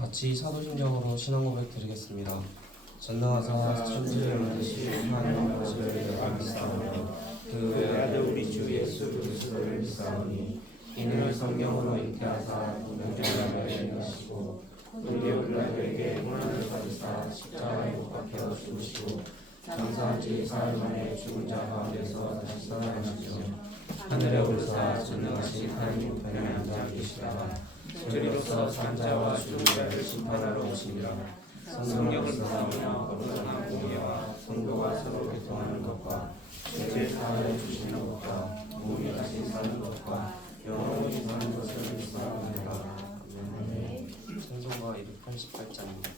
같이 사도신경으로 신앙 고백 드리겠습니다. 전능하사 천지를 만드신 하나님 아버지를 믿사오며 그 외아들 우리 주 예수 그리스도를 믿사오니 이는 성령으로 잉태하사 동정하여 인하시고 본디오 빌라도에게 고난을 받으사 십자가에 못 박혀 죽으시고 장사한 지 사흘 만에 죽은 자 가운데서 다시 살아나시죠. 하늘에 오르사 전능하신 하나님 우편에 앉아 계시다가 저리로서 산자와 죽은 자를 심판하러 오시니라. 성령을 받으며 거룩한 공예와 성도가 서로 교통하는 것과 죄 사하여 주시는 것과 몸이 다시 사는 것과 영원히 사는 것을 믿사옵나이다. 아멘. 찬송가 288장입니다.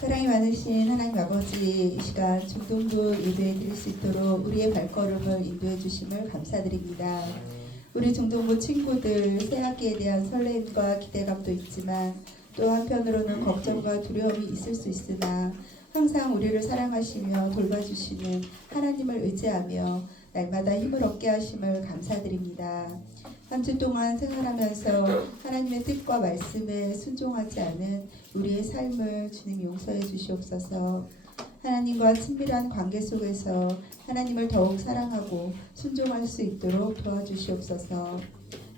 사랑이 많으신 하나님 아버지, 이 시간 중동부 예배에 드릴 수 있도록 우리의 발걸음을 인도해 주심을 감사드립니다. 우리 중동부 친구들 새학기에 대한 설렘과 기대감도 있지만 또 한편으로는 걱정과 두려움이 있을 수 있으나 항상 우리를 사랑하시며 돌봐주시는 하나님을 의지하며 날마다 힘을 얻게 하심을 감사드립니다. 한 주 동안 생활하면서 하나님의 뜻과 말씀에 순종하지 않은 우리의 삶을 주님 용서해 주시옵소서. 하나님과 친밀한 관계 속에서 하나님을 더욱 사랑하고 순종할 수 있도록 도와주시옵소서.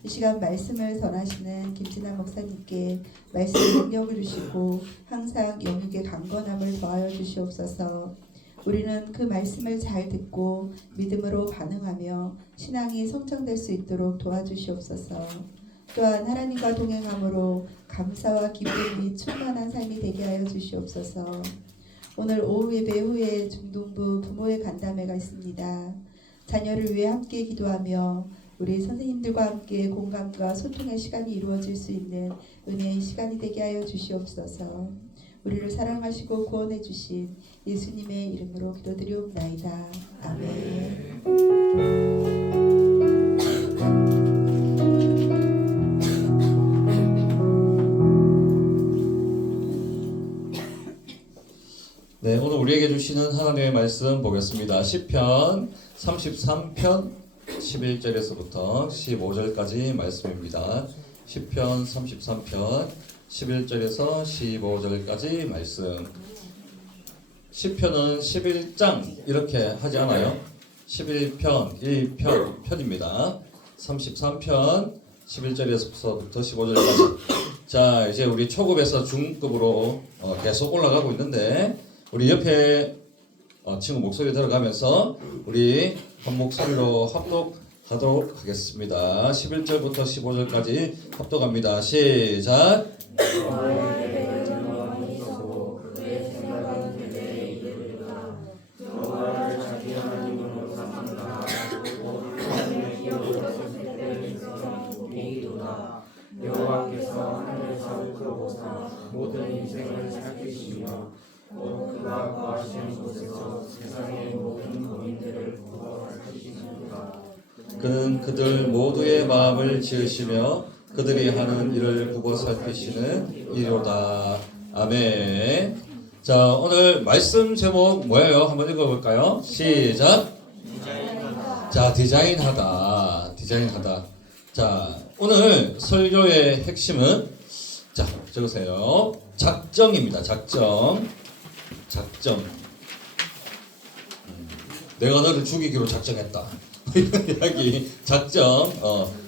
이 시간 말씀을 전하시는 김진아 목사님께 말씀 능력을 주시고 항상 영육의 강건함을 더하여 주시옵소서. 우리는 그 말씀을 잘 듣고 믿음으로 반응하며 신앙이 성장될 수 있도록 도와주시옵소서. 또한 하나님과 동행함으로 감사와 기쁨이 충만한 삶이 되게 하여 주시옵소서. 오늘 오후 예배 후에 중동부 부모의 간담회가 있습니다. 자녀를 위해 함께 기도하며 우리 선생님들과 함께 공감과 소통의 시간이 이루어질 수 있는 은혜의 시간이 되게 하여 주시옵소서. 우리를 사랑하시고 구원해 주신 예수님의 이름으로 기도드리옵나이다. 아멘. 네, 오늘 우리에게 주시는 하나님의 말씀 보겠습니다. 시편 33편 11절에서부터 15절까지 말씀입니다. 시편 33편 11절에서 15절까지 말씀. 시편은 11장 이렇게 하지 않아요? 11편, 1편, 편입니다. 33편 11절에서부터 15절까지. 자, 이제 우리 초급에서 중급으로 계속 올라가고 있는데 우리 옆에 친구 목소리 들어가면서 우리 한 목소리로 합독하도록 하겠습니다. 11절부터 15절까지 합독합니다. 시작. 여호와께서 하늘에서 우러보사 모든 인생을 살피시며 또 그가 거하시는 곳에서 세상의 모든 고민들을 구원하시는도다. 그는 그들 모두의 마음을 지으시며 그들이 하는 일을 보고 살피시는 이로다. 아멘. 자, 오늘 말씀 제목 뭐예요? 한번 읽어볼까요? 시작. 자, 디자인하다. 자, 오늘 설교의 핵심은 자, 적으세요. 작정입니다. 작정. 내가 너를 죽이기로 작정했다. 이런 이야기. 작정.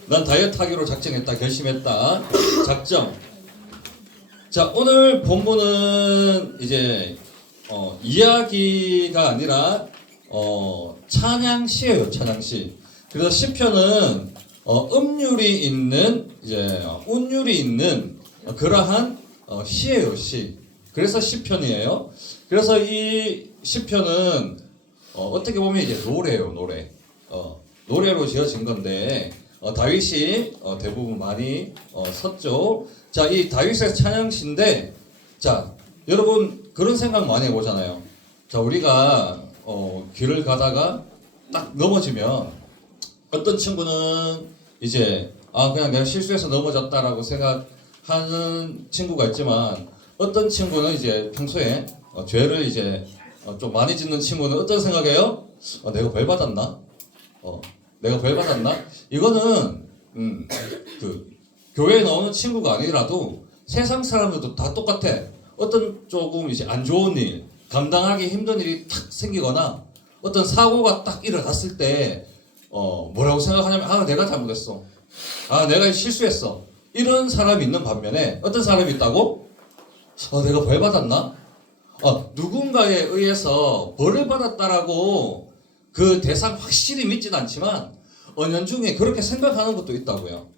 난 다이어트 하기로 작정했다. 결심했다. 작정. 자, 오늘 본문은 이제 이야기가 아니라 찬양시예요. 찬양시. 그래서 시편은 음률이 있는 이제 운율이 있는 그러한 시예요. 시. 그래서 시편이에요. 그래서 이 시편은 어떻게 보면 이제 노래예요. 노래. 노래로 지어진 건데 다윗이 대부분 많이 썼죠. 자, 이 다윗의 찬양시인데, 자, 여러분 그런 생각 많이 해보잖아요. 자, 우리가 길을 가다가 딱 넘어지면 어떤 친구는 이제 그냥 내가 실수해서 넘어졌다라고 생각하는 친구가 있지만, 어떤 친구는 이제 평소에 죄를 이제 좀 많이 짓는 친구는 어떤 생각해요? 내가 벌 받았나? 내가 벌 받았나? 이거는 그 교회에 나오는 친구가 아니라도 세상 사람들도 다 똑같아. 어떤 조금 이제 안 좋은 일, 감당하기 힘든 일이 탁 생기거나 어떤 사고가 딱 일어났을 때 뭐라고 생각하냐면 내가 잘못했어. 내가 실수했어. 이런 사람이 있는 반면에 어떤 사람이 있다고? 내가 벌 받았나? 누군가에 의해서 벌을 받았다라고 그 대상 확실히 믿진 않지만 은연중에 그렇게 생각하는 것도 있다고요.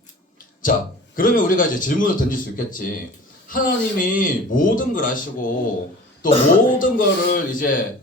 자, 그러면 우리가 이제 질문을 던질 수 있겠지. 하나님이 모든 걸 아시고 또 모든 거를 이제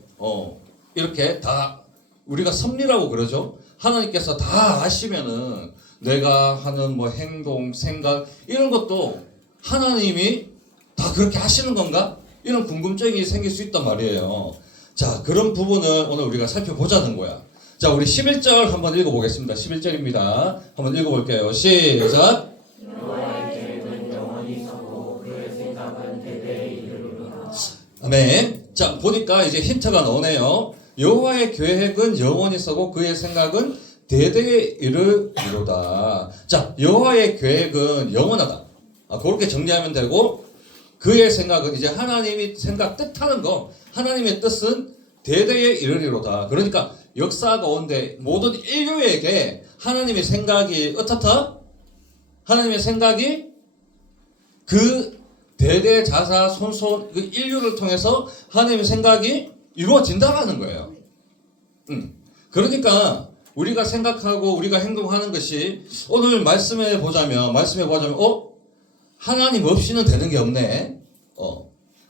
이렇게 다 우리가 섭리라고 그러죠. 하나님께서 다 아시면은 내가 하는 뭐 행동, 생각 이런 것도 하나님이 다 그렇게 하시는 건가? 이런 궁금증이 생길 수 있단 말이에요. 자, 그런 부분을 오늘 우리가 살펴보자는 거야. 자, 우리 11절 한번 읽어보겠습니다. 11절입니다. 한번 읽어볼게요. 시작. 여호와의 계획은 영원히 서고 그의 생각은 대대에 이르리로다. 아멘. 자, 보니까 이제 힌트가 나오네요. 여호와의 계획은 영원히 서고 그의 생각은 대대에 이르리로다. 자, 여호와의 계획은 영원하다. 그렇게 정리하면 되고, 그의 생각은 이제 하나님이 생각 뜻하는 거, 하나님의 뜻은 대대에 이르리로다. 그러니까 역사 가운데 모든 인류에게 하나님의 생각이 어떻다? 하나님의 생각이 그 대대 자사 손손 그 인류를 통해서 하나님의 생각이 이루어진다라는 거예요. 그러니까 우리가 생각하고 우리가 행동하는 것이 오늘 말씀해 보자면 하나님 없이는 되는 게 없네.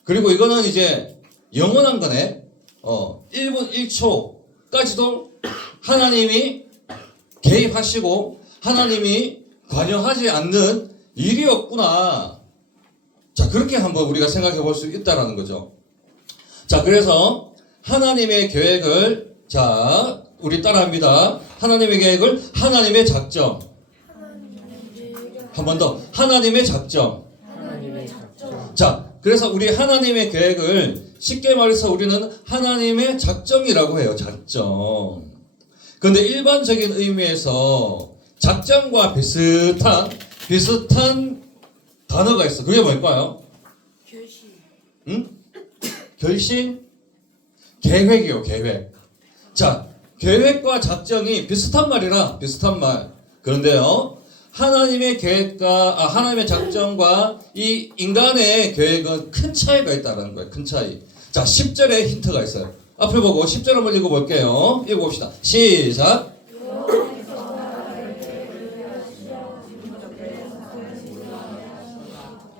그리고 이거는 이제 영원한 거네. 1분 1초까지도 하나님이 개입하시고 하나님이 관여하지 않는 일이었구나. 자, 그렇게 한번 우리가 생각해 볼 수 있다라는 거죠. 자, 그래서 하나님의 계획을, 자, 우리 따라합니다. 하나님의 계획을 하나님의 작정. 한 번 더. 하나님의 작정. 자, 그래서 우리 하나님의 계획을 쉽게 말해서 우리는 하나님의 작정이라고 해요. 작정. 그런데 일반적인 의미에서 작정과 비슷한 단어가 있어. 그게 뭘까요? 결심. 응? 결심? 계획이요, 계획. 자, 계획과 작정이 비슷한 말이라 비슷한 말. 그런데요, 하나님의 계획과 하나님의 작정과 이 인간의 계획은 큰 차이가 있다는 거예요. 큰 차이. 자, 10절에 힌트가 있어요. 앞에 보고 10절 한번 읽어볼게요. 읽어봅시다. 시작.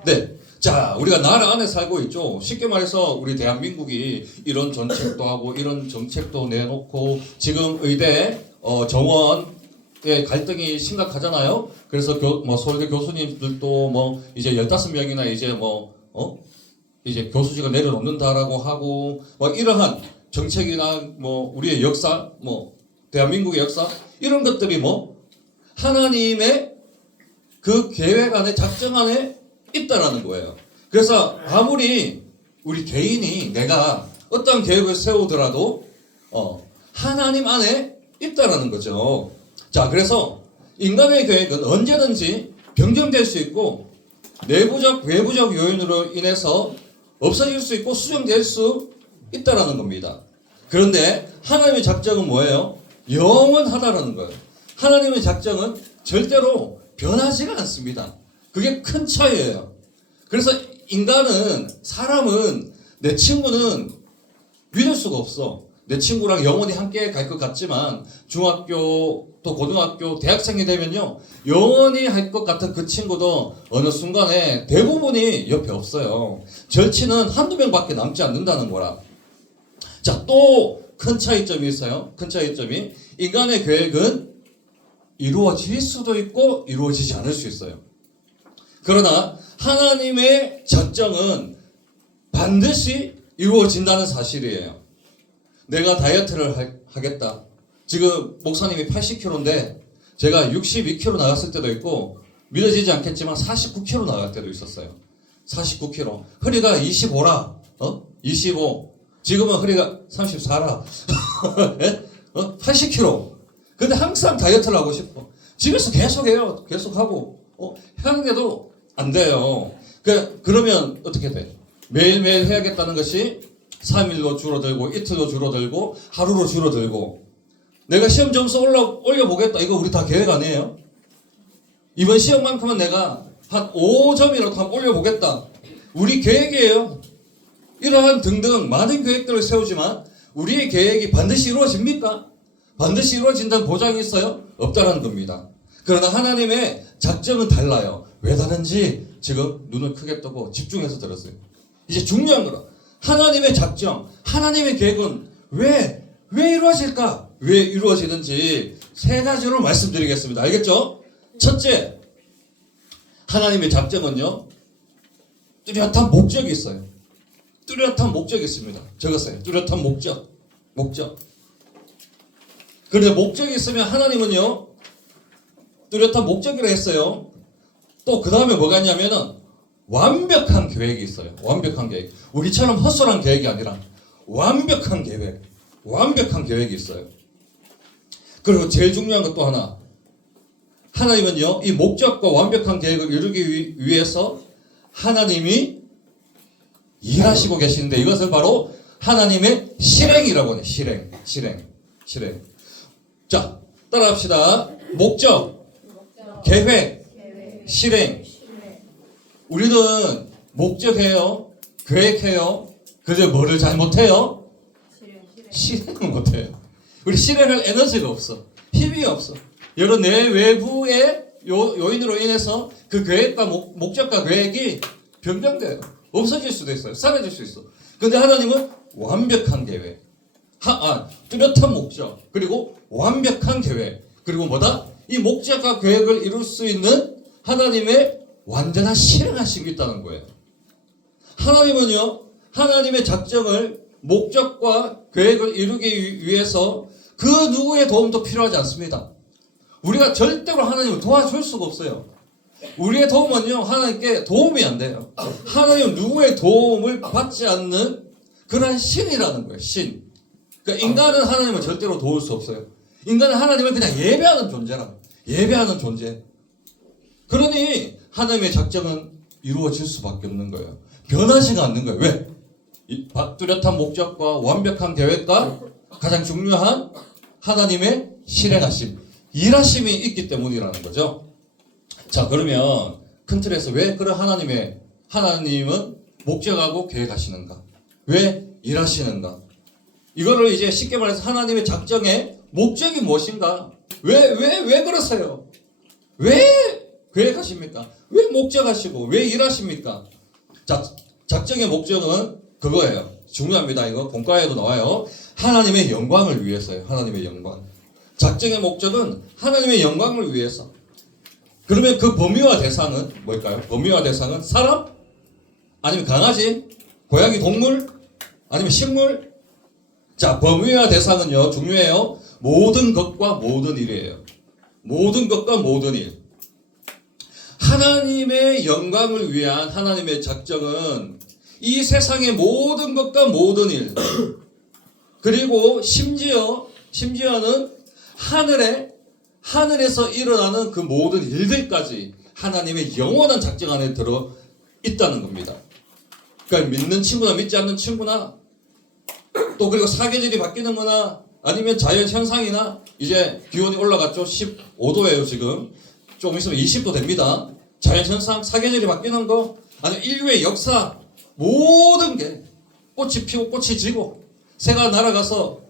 네. 자, 우리가 나라 안에 살고 있죠. 쉽게 말해서 우리 대한민국이 이런 정책도 하고 이런 정책도 내놓고 지금 의대 정원의 갈등이 심각하잖아요. 그래서 서울대 교수님들도 이제 15명이나 이제 이제 교수직을 내려놓는다라고 하고 이러한 정책이나 우리의 역사 대한민국의 역사 이런 것들이 하나님의 그 계획 안에 작정 안에 있다라는 거예요. 그래서 아무리 우리 개인이 내가 어떤 계획을 세우더라도 하나님 안에 있다라는 거죠. 자, 그래서 인간의 계획은 언제든지 변경될 수 있고 내부적 외부적 요인으로 인해서 없어질 수 있고 수정될 수 있다라는 겁니다. 그런데 하나님의 작정은 뭐예요? 영원하다라는 거예요. 하나님의 작정은 절대로 변하지가 않습니다. 그게 큰 차이예요. 그래서 사람은 내 친구는 믿을 수가 없어. 내 친구랑 영원히 함께 갈 것 같지만 중학교 또 고등학교 대학생이 되면요 영원히 할 것 같은 그 친구도 어느 순간에 대부분이 옆에 없어요. 절친은 한두 명밖에 남지 않는다는 거라. 자, 또 큰 차이점이 있어요. 큰 차이점이 인간의 계획은 이루어질 수도 있고 이루어지지 않을 수 있어요. 그러나 하나님의 작정은 반드시 이루어진다는 사실이에요. 내가 다이어트를 하겠다. 지금 목사님이 80kg인데 제가 62kg 나갔을 때도 있고 믿어지지 않겠지만 49kg 나갈 때도 있었어요. 49kg. 허리가 25라. 25. 지금은 허리가 34라. 80kg. 근데 항상 다이어트를 하고 싶어. 집에서 계속 해요. 계속 하고. 하는데도 안 돼요. 그러면 어떻게 돼? 매일매일 해야겠다는 것이 3일로 줄어들고 이틀로 줄어들고 하루로 줄어들고 내가 시험 점수 올려보겠다. 이거 우리 다 계획 아니에요? 이번 시험만큼은 내가 한 5점이라도 한번 올려보겠다. 우리 계획이에요. 이러한 등등 많은 계획들을 세우지만 우리의 계획이 반드시 이루어집니까? 반드시 이루어진다는 보장이 있어요? 없다라는 겁니다. 그러나 하나님의 작정은 달라요. 왜 다른지 지금 눈을 크게 뜨고 집중해서 들었어요. 이제 중요한 거라. 하나님의 작정, 하나님의 계획은 왜 이루어질까? 왜 이루어지는지 세 가지로 말씀드리겠습니다. 알겠죠? 첫째, 하나님의 작정은요, 뚜렷한 목적이 있어요. 뚜렷한 목적이 있습니다. 적었어요. 뚜렷한 목적. 그런데 목적이 있으면 하나님은요, 뚜렷한 목적이라 했어요. 또 그 다음에 뭐가 있냐면은 완벽한 계획이 있어요. 완벽한 계획. 우리처럼 헛소리한 계획이 아니라 완벽한 계획이 있어요. 그리고 제일 중요한 것 또 하나. 하나님은요, 이 목적과 완벽한 계획을 이루기 위해서 하나님이 일하시고 계시는데 이것을 바로 하나님의 실행이라고 해요. 실행. 자, 따라합시다. 목적, 계획, 실행. 우리는 목적해요, 계획해요. 그런데 뭐를 잘 못해요? 실행을 못해요. 우리 실행할 에너지가 없어. 힘이 없어. 여러 내 외부의 요인으로 인해서 그 계획과 목적과 계획이 변경돼요. 없어질 수도 있어요. 사라질 수 있어. 근데 하나님은 완벽한 계획, 뚜렷한 목적, 그리고 완벽한 계획, 그리고 뭐다? 이 목적과 계획을 이룰 수 있는 하나님의 완전한 실행하심이 있다는 거예요. 하나님은요, 하나님의 작정을, 목적과 계획을 이루기 위해서 그 누구의 도움도 필요하지 않습니다. 우리가 절대로 하나님을 도와줄 수가 없어요. 우리의 도움은요, 하나님께 도움이 안 돼요. 하나님은 누구의 도움을 받지 않는 그런 신이라는 거예요. 신. 그러니까 인간은 하나님을 절대로 도울 수 없어요. 인간은 하나님을 그냥 예배하는 존재라. 예배하는 존재. 그러니 하나님의 작정은 이루어질 수밖에 없는 거예요. 변하지가 않는 거예요. 왜? 이 뚜렷한 목적과 완벽한 계획과 가장 중요한 하나님의 실행하심, 일하심이 있기 때문이라는 거죠. 자, 그러면 큰 틀에서 왜 그런 하나님은 목적하고 계획하시는가? 왜 일하시는가? 이거를 이제 쉽게 말해서 하나님의 작정의 목적이 무엇인가? 왜 그러세요? 왜 계획하십니까? 왜 목적하시고 왜 일하십니까? 자, 작정의 목적은 그거예요. 중요합니다. 이거 본과에도 나와요. 하나님의 영광을 위해서요. 하나님의 영광. 작정의 목적은 하나님의 영광을 위해서. 그러면 그 범위와 대상은 뭘까요? 범위와 대상은 사람? 아니면 강아지? 고양이, 동물? 아니면 식물? 자, 범위와 대상은요, 중요해요. 모든 것과 모든 일이에요. 모든 것과 모든 일. 하나님의 영광을 위한 하나님의 작정은 이 세상의 모든 것과 모든 일, 그리고 심지어는 하늘에서 일어나는 그 모든 일들까지 하나님의 영원한 작정 안에 들어 있다는 겁니다. 그러니까 믿는 친구나 믿지 않는 친구나, 또 그리고 사계절이 바뀌는 거나, 아니면 자연 현상이나, 이제 기온이 올라갔죠. 15도예요 지금. 조금 있으면 20도 됩니다. 자연 현상, 사계절이 바뀌는 거, 아니면 인류의 역사, 모든 게 꽃이 피고 꽃이 지고, 새가 날아가서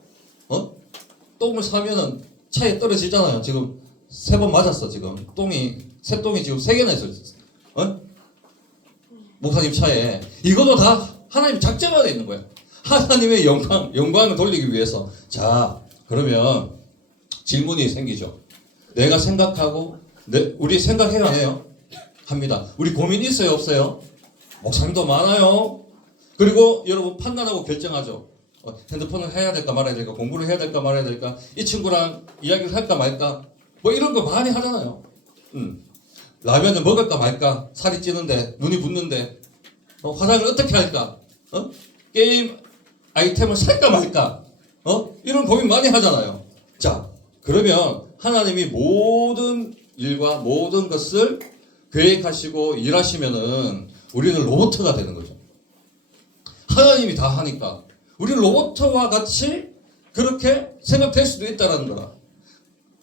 똥을 싸면은 차에 떨어지잖아요. 지금 3번 맞았어. 지금 새똥이 지금 3개나 있어요. 목사님 차에. 이것도 다 하나님 작정 안에 있는 거예요. 하나님의 영광을 돌리기 위해서. 자, 그러면 질문이 생기죠. 내가 생각하고, 우리 생각해요, 안 해요? 합니다. 우리 고민 있어요, 없어요? 목사님도 많아요. 그리고 여러분 판단하고 결정하죠. 핸드폰을 해야 될까 말아야 될까, 공부를 해야 될까 말아야 될까, 이 친구랑 이야기를 할까 말까, 뭐 이런 거 많이 하잖아요. 라면을 먹을까 말까, 살이 찌는데, 눈이 붓는데, 화장을 어떻게 할까, 게임 아이템을 살까 말까, 이런 고민 많이 하잖아요. 자, 그러면 하나님이 모든 일과 모든 것을 계획하시고 일하시면은 우리는 로봇가 되는 거죠. 하나님이 다 하니까 우리는 로봇과 같이 그렇게 생각될 수도 있다는 거라.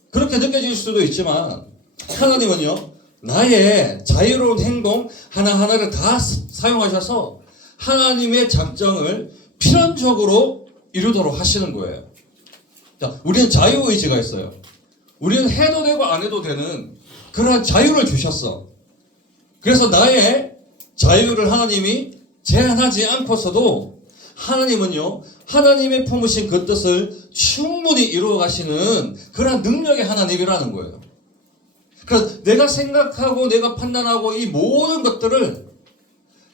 그렇게 느껴질 수도 있지만 하나님은요, 나의 자유로운 행동 하나하나를 다 사용하셔서 하나님의 작정을 필연적으로 이루도록 하시는 거예요. 자, 우리는 자유의지가 있어요. 우리는 해도 되고 안 해도 되는 그러한 자유를 주셨어. 그래서 나의 자유를 하나님이 제한하지 않고서도 하나님은요, 하나님의 품으신 그 뜻을 충분히 이루어 가시는 그러한 능력의 하나님이라는 거예요. 그래서 내가 생각하고 내가 판단하고 이 모든 것들을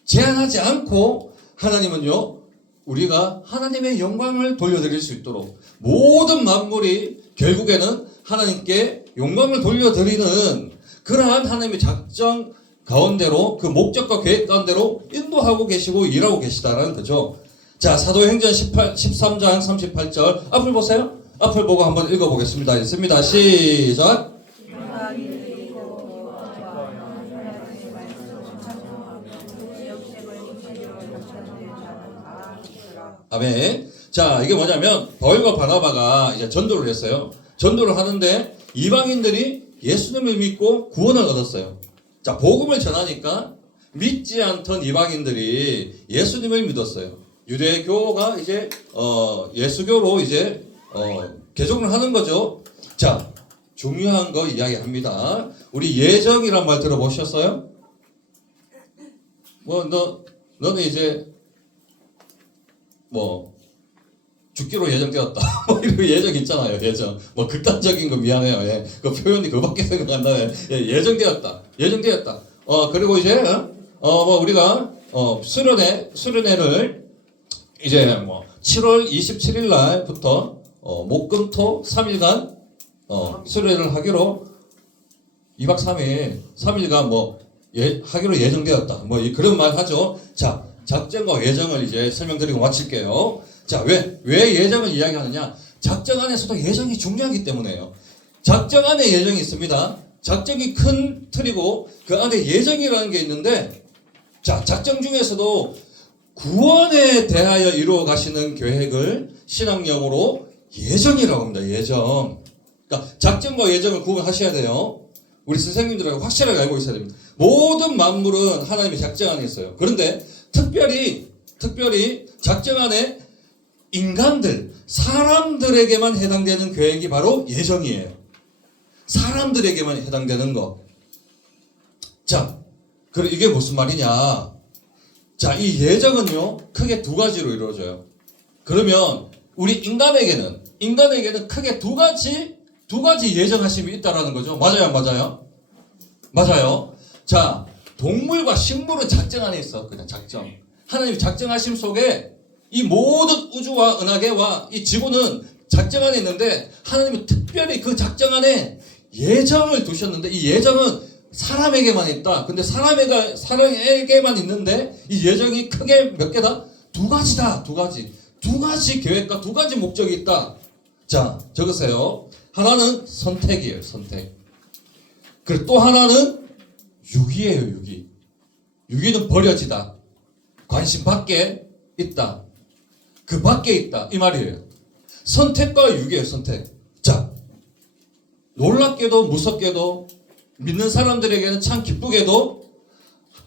제한하지 않고 하나님은요, 우리가 하나님의 영광을 돌려드릴 수 있도록 모든 만물이 결국에는 하나님께 영광을 돌려드리는 그러한 하나님의 작정 가운데로, 그 목적과 계획 가운데로 인도하고 계시고 일하고 계시다라는 거죠. 자, 사도행전 13장 38절 앞을 보세요. 앞을 보고 한번 읽어보겠습니다. 읽습니다. 시작. 아멘. 자, 이게 뭐냐면 바울과 바나바가 이제 전도를 했어요. 전도를 하는데 이방인들이 예수님을 믿고 구원을 얻었어요. 자, 복음을 전하니까 믿지 않던 이방인들이 예수님을 믿었어요. 유대교가 이제 예수교로 이제 개종을 하는 거죠. 자, 중요한 거 이야기합니다. 우리 예정이란 말 들어보셨어요? 너는 이제 죽기로 예정되었다. 이런 예정 있잖아요. 예정. 극단적인 거 미안해요. 예. 그 표현이 그밖에 생각 안 나네. 예, 예정되었다. 그리고 이제 우리가 수련회를 이제 7월 27일 날부터 목금토 3일간 수련회를 하기로 2박 3일간 하기로 예정되었다. 그런 말 하죠. 자, 작정과 예정을 이제 설명드리고 마칠게요. 자, 왜 예정을 이야기하느냐? 작정 안에서도 예정이 중요하기 때문에요. 작정 안에 예정이 있습니다. 작정이 큰 틀이고 그 안에 예정이라는 게 있는데, 자, 작정 중에서도 구원에 대하여 이루어 가시는 계획을 신학용어로 예정이라고 합니다. 예정. 그러니까 작정과 예정을 구분하셔야 돼요. 우리 선생님들하고 확실하게 알고 있어야 됩니다. 모든 만물은 하나님의 작정 안에 있어요. 그런데 특별히 작정 안에 인간들, 사람들에게만 해당되는 계획이 바로 예정이에요. 사람들에게만 해당되는 거. 자, 그럼 이게 무슨 말이냐? 자, 이 예정은요, 크게 두 가지로 이루어져요. 그러면 우리 인간에게는 크게 두 가지 예정하심이 있다라는 거죠. 맞아요, 안 맞아요? 맞아요. 자, 동물과 식물은 작정 안에 있어. 그냥 작정. 하나님의 작정하심 속에 이 모든 우주와 은하계와 이 지구는 작정 안에 있는데 하나님은 특별히 그 작정 안에 예정을 두셨는데 이 예정은 사람에게만 있다. 근데 사람에게만 있는데 이 예정이 크게 몇 개다? 두 가지다. 두 가지 계획과 두 가지 목적이 있다. 자, 적으세요. 하나는 선택이에요. 선택. 그리고 또 하나는 유기예요. 유기. 유기는 버려지다. 관심 밖에 있다. 그 밖에 있다. 이 말이에요. 선택과 유기예요. 선택. 자, 놀랍게도 무섭게도 믿는 사람들에게는 참 기쁘게도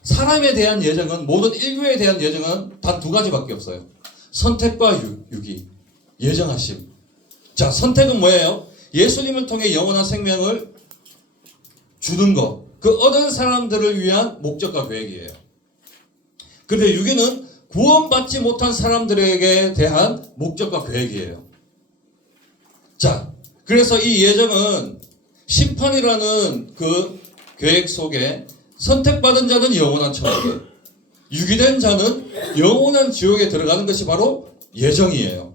사람에 대한 예정은, 모든 인류에 대한 예정은 단 두 가지밖에 없어요. 선택과 유기. 예정하심. 자, 선택은 뭐예요? 예수님을 통해 영원한 생명을 주는 것. 그 얻은 사람들을 위한 목적과 계획이에요. 그런데 유기는 구원받지 못한 사람들에게 대한 목적과 계획이에요. 자, 그래서 이 예정은 심판이라는 그 계획 속에 선택받은 자는 영원한 천국에, 유기된 자는 영원한 지옥에 들어가는 것이 바로 예정이에요.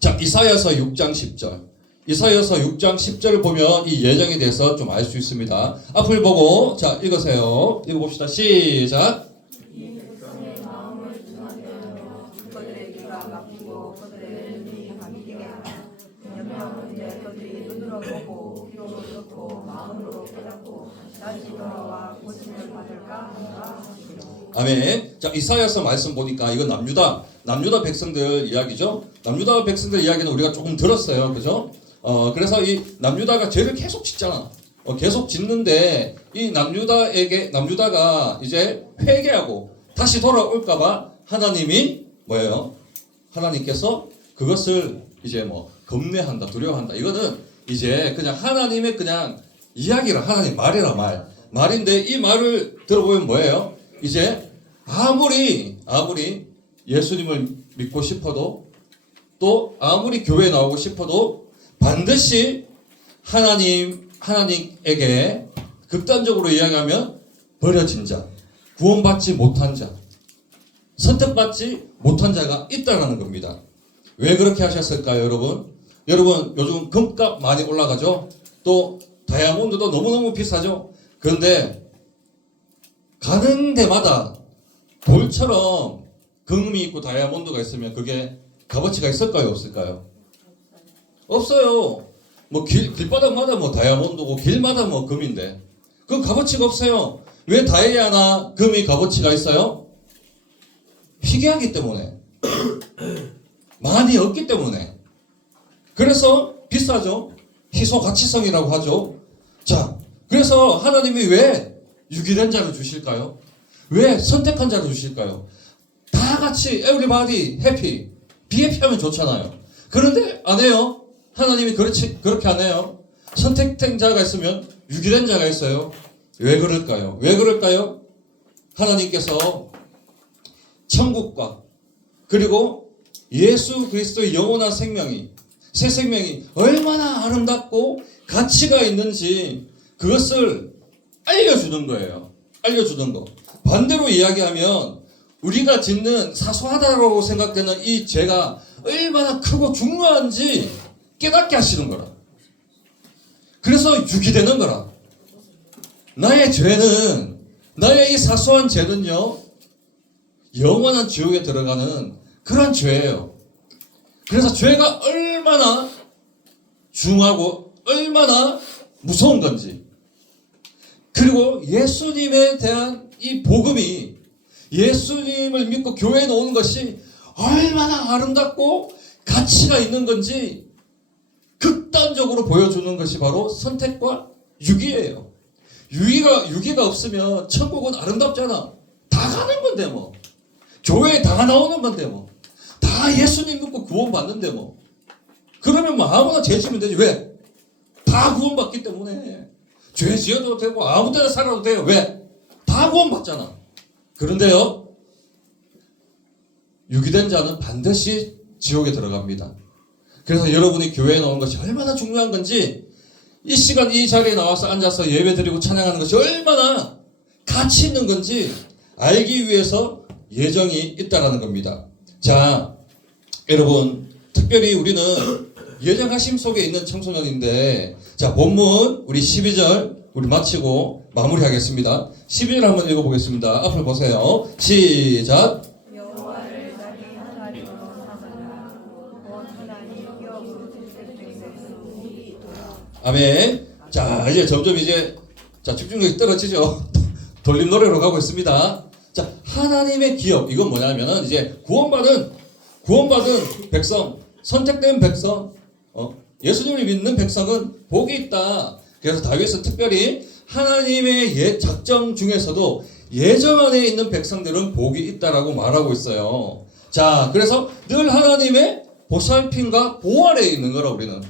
자, 이사야서 6장 10절. 이사야서 6장 10절을 보면 이 예정에 대해서 좀 알 수 있습니다. 앞을 보고 자, 읽으세요. 읽어봅시다. 시작. 아멘. 자, 이사야서 말씀 보니까 이건 남유다 백성들 이야기죠. 남유다 백성들 이야기는 우리가 조금 들었어요. 그죠? 그래서 이 남유다가 죄를 계속 짓잖아. 계속 짓는데 이 남유다가 이제 회개하고 다시 돌아올까봐 하나님이 뭐예요? 하나님께서 그것을 이제 뭐 겁내한다, 두려워한다. 이거는 이제 그냥 하나님의 그냥 이야기라, 하나님 말인데 이 말을 들어보면 뭐예요? 이제 아무리 예수님을 믿고 싶어도 또 아무리 교회에 나오고 싶어도 반드시 하나님에게 극단적으로 이야기하면 버려진 자, 구원받지 못한 자, 선택받지 못한 자가 있다는 겁니다. 왜 그렇게 하셨을까요, 여러분? 여러분, 요즘 금값 많이 올라가죠? 또 다이아몬드도 너무너무 비싸죠? 그런데 가는 데마다 돌처럼 금이 있고 다이아몬드가 있으면 그게 값어치가 있을까요, 없을까요? 없어요. 뭐 길바닥마다 뭐 다이아몬드고 길마다 뭐 금인데 그 값어치가 없어요. 왜 다이아나 금이 값어치가 있어요? 희귀하기 때문에 많이 없기 때문에. 그래서 비싸죠. 희소 가치성이라고 하죠. 자, 그래서 하나님이 왜 유기된 자를 주실까요? 왜 선택한 자를 주실까요? 다 같이 everybody happy, be happy 하면 좋잖아요. 그런데 안 해요. 하나님이 그렇게 안 해요. 선택된 자가 있으면 유기된 자가 있어요. 왜 그럴까요? 하나님께서 천국과 그리고 예수 그리스도의 영원한 생명이, 새 생명이 얼마나 아름답고 가치가 있는지 그것을 알려주는 거예요. 알려주는 거. 반대로 이야기하면 우리가 짓는 사소하다고 생각되는 이 죄가 얼마나 크고 중요한지 깨닫게 하시는 거라. 그래서 유기되는 거라. 나의 죄는, 나의 이 사소한 죄는요, 영원한 지옥에 들어가는 그런 죄예요. 그래서 죄가 얼마나 중하고 얼마나 무서운 건지, 그리고 예수님에 대한 이 복음이 예수님을 믿고 교회에 오는 것이 얼마나 아름답고 가치가 있는 건지 극단적으로 보여주는 것이 바로 선택과 유기예요. 유기가 없으면 천국은 아름답잖아. 다 가는 건데 뭐. 교회에 다 나오는 건데 뭐. 다 예수님 믿고 구원받는데 뭐. 그러면 뭐 아무나 죄 지면 되지. 왜? 다 구원받기 때문에. 죄 지어도 되고 아무 데나 살아도 돼요. 왜? 다 구원받잖아. 그런데요, 유기된 자는 반드시 지옥에 들어갑니다. 그래서 여러분이 교회에 나오는 것이 얼마나 중요한 건지, 이 시간 이 자리에 나와서 앉아서 예배드리고 찬양하는 것이 얼마나 가치 있는 건지 알기 위해서 예정이 있다라는 겁니다. 자, 여러분, 특별히 우리는 예정하심 속에 있는 청소년인데, 자, 본문 우리 12절 우리 마치고 마무리하겠습니다. 12절 한번 읽어보겠습니다. 앞을 보세요. 시작. 여호와를 자기 하나님으로 삼으라. 온 하나님 기업으로 질색되겠으니 아멘. 자, 이제 점점 자, 집중력이 떨어지죠. 돌림 노래로 가고 있습니다. 자, 하나님의 기업, 이건 뭐냐면은 이제 구원받은 백성, 선택된 백성, 예수님을 믿는 백성은 복이 있다. 그래서 다윗은 특별히 하나님의 작정 중에서도 예정 안에 있는 백성들은 복이 있다라고 말하고 있어요. 자, 그래서 늘 하나님의 보살핌과 보호 아래에 있는 거라, 우리는.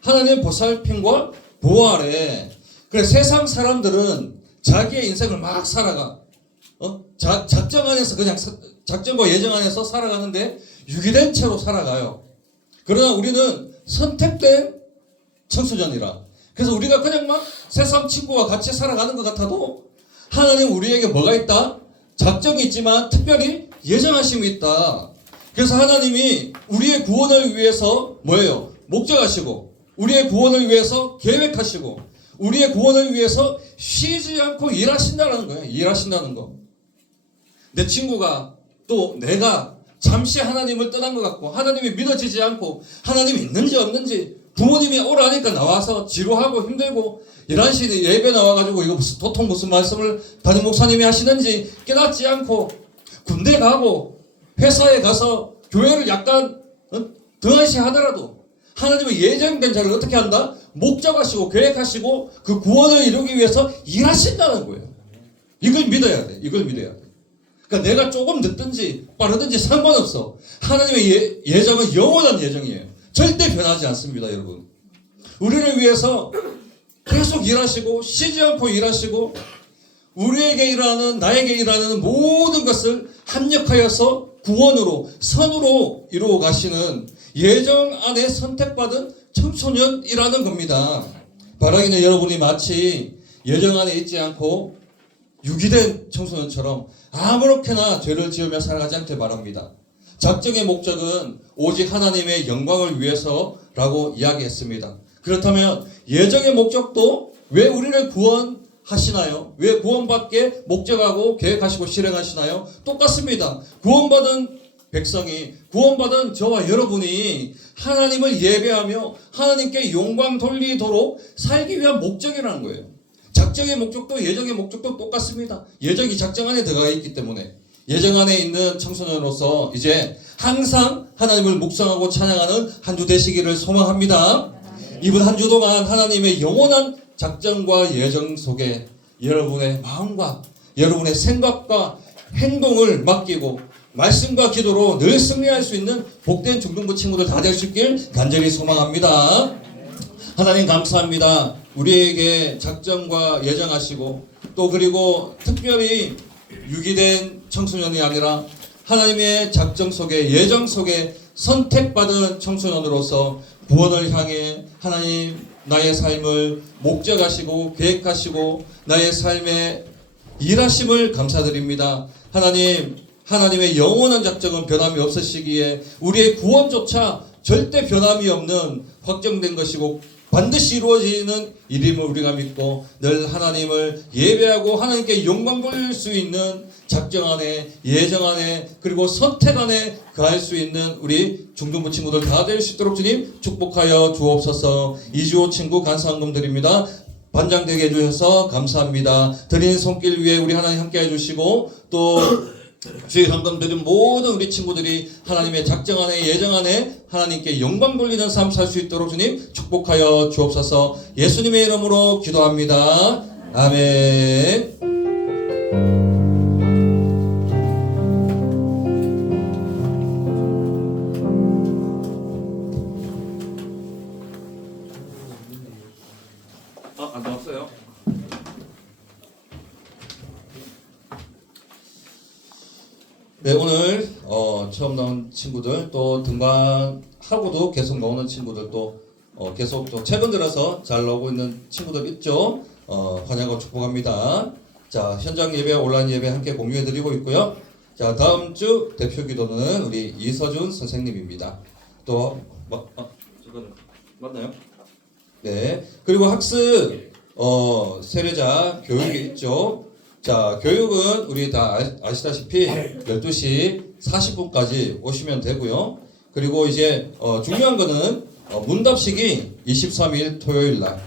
하나님의 보살핌과 보호 아래. 그래, 세상 사람들은 자기의 인생을 막 살아가. 작정 안에서 그냥 작정과 예정 안에서 살아가는데 유기된 채로 살아가요. 그러나 우리는 선택된 청소년이라. 그래서 우리가 그냥 막 세상 친구와 같이 살아가는 것 같아도 하나님 우리에게 뭐가 있다? 작정이 있지만 특별히 예정하심이 있다. 그래서 하나님이 우리의 구원을 위해서 뭐예요? 목적하시고, 우리의 구원을 위해서 계획하시고, 우리의 구원을 위해서 쉬지 않고 일하신다는 거예요. 일하신다는 거. 내 친구가 또 내가 잠시 하나님을 떠난 것 같고 하나님이 믿어지지 않고 하나님이 있는지 없는지 부모님이 오라니까 나와서 지루하고 힘들고 11시에 예배 나와가지고 이거 무슨 도통 무슨 말씀을 담임 목사님이 하시는지 깨닫지 않고 군대 가고 회사에 가서 교회를 약간 등한시 하더라도 하나님의 예정된 자를 어떻게 한다? 목적하시고 계획하시고 그 구원을 이루기 위해서 일하신다는 거예요. 이걸 믿어야 돼. 이걸 믿어야 돼. 그러니까 내가 조금 늦든지 빠르든지 상관없어. 하나님의 예정은 영원한 예정이에요. 절대 변하지 않습니다, 여러분. 우리를 위해서 계속 일하시고 쉬지 않고 일하시고 우리에게 일하는, 나에게 일하는 모든 것을 합력하여서 구원으로, 선으로 이루어 가시는 예정 안에 선택받은 청소년이라는 겁니다. 바라기는 여러분이 마치 예정 안에 있지 않고 유기된 청소년처럼 아무렇게나 죄를 지으며 살아가지 않길 바랍니다. 작정의 목적은 오직 하나님의 영광을 위해서라고 이야기했습니다. 그렇다면 예정의 목적도 왜 우리를 구원하시나요? 왜 구원받게 목적하고 계획하시고 실행하시나요? 똑같습니다. 구원받은 백성이, 구원받은 저와 여러분이 하나님을 예배하며 하나님께 영광 돌리도록 살기 위한 목적이라는 거예요. 작정의 목적도 예정의 목적도 똑같습니다. 예정이 작정 안에 들어가 있기 때문에 예정 안에 있는 청소년으로서 이제 항상 하나님을 묵상하고 찬양하는 한 주 되시기를 소망합니다. 이번 한 주 동안 하나님의 영원한 작정과 예정 속에 여러분의 마음과 여러분의 생각과 행동을 맡기고 말씀과 기도로 늘 승리할 수 있는 복된 중등부 친구들 다 될 수 있길 간절히 소망합니다. 하나님 감사합니다. 우리에게 작정과 예정하시고 또 그리고 특별히 유기된 청소년이 아니라 하나님의 작정 속에 예정 속에 선택받은 청소년으로서 구원을 향해 하나님 나의 삶을 목적하시고 계획하시고 나의 삶에 일하심을 감사드립니다. 하나님의 영원한 작정은 변함이 없으시기에 우리의 구원조차 절대 변함이 없는 확정된 것이고 반드시 이루어지는 일임을 우리가 믿고 늘 하나님을 예배하고 하나님께 영광 돌릴 수 있는 작정 안에 예정 안에 그리고 선택 안에 거할 수 있는 우리 중등부 친구들 다 될 수 있도록 주님 축복하여 주옵소서. 이주호 친구 간사한금 드립니다. 반장되게 해주셔서 감사합니다. 드린 손길 위에 우리 하나님 함께 해주시고 또 주의 헌금 드린 모든 우리 친구들이 하나님의 작정 안에 예정 안에 하나님께 영광 돌리는 삶 살 수 있도록 주님 축복하여 주옵소서. 예수님의 이름으로 기도합니다. 아멘. 안 나왔어요? 네, 오늘 처음 나온 친구들 또 등반하고도 계속 나오는 친구들 또 계속 또 최근 들어서 잘 나오고 있는 친구들 있죠? 환영하고 축복합니다. 자, 현장 예배, 온라인 예배 함께 공유해 드리고 있고요. 자, 다음 주 대표 기도는 우리 이서준 선생님입니다. 또 저거는 맞나요? 네. 그리고 학습 세례자 교육이 있죠. 자, 교육은 우리 다 아시다시피 12시 40분까지 오시면 되고요. 그리고 이제 중요한 거는 문답식이 23일 토요일 날.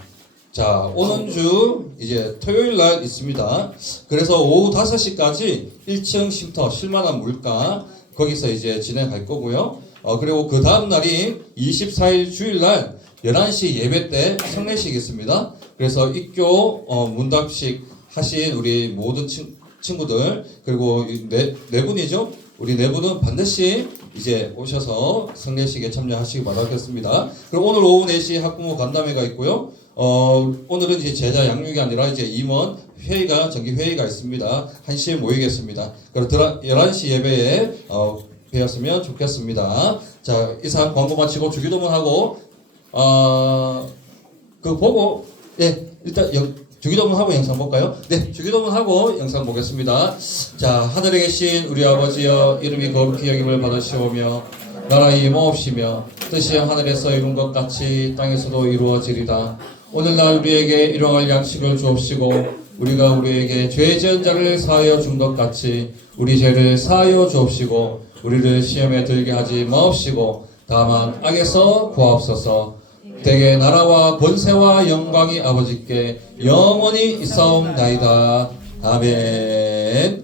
자, 오는 주 이제 토요일 날 있습니다. 그래서 오후 5시까지 1층 쉼터 실만한 물가 거기서 이제 진행할 거고요. 그리고 그 다음 날이 24일 주일 날 11시 예배 때 성례식이 있습니다. 그래서 입교 문답식 하신 우리 모든 친구들 그리고 네 분이죠. 우리 네 분은 반드시 이제 오셔서 성례식에 참여하시기 바라겠습니다. 그리고 오늘 오후 4시 학부모 간담회가 있고요. 오늘은 이제 제자 양육이 아니라 이제 임원 회의가 정기 회의가 있습니다. 1시에 모이겠습니다. 그리고 11시 예배에 뵈었으면 좋겠습니다. 자, 이상 광고 마치고 주기도문 하고 그 보고 일단 주기도문 하고 영상 볼까요? 네, 주기도문 하고 영상 보겠습니다. 자, 하늘에 계신 우리 아버지여 이름이 거룩히 여김을 받으시오며 나라의 임하옵시며 뜻이 하늘에서 이룬 것 같이 땅에서도 이루어지리다. 오늘날 우리에게 일용할 양식을 주옵시고 우리가 우리에게 죄 지은 자를 사하여 준 것 같이 우리 죄를 사하여 주옵시고 우리를 시험에 들게 하지 마옵시고 다만 악에서 구하옵소서. 대개 나라와 권세와 영광이 아버지께 영원히 있사옵나이다. 아멘.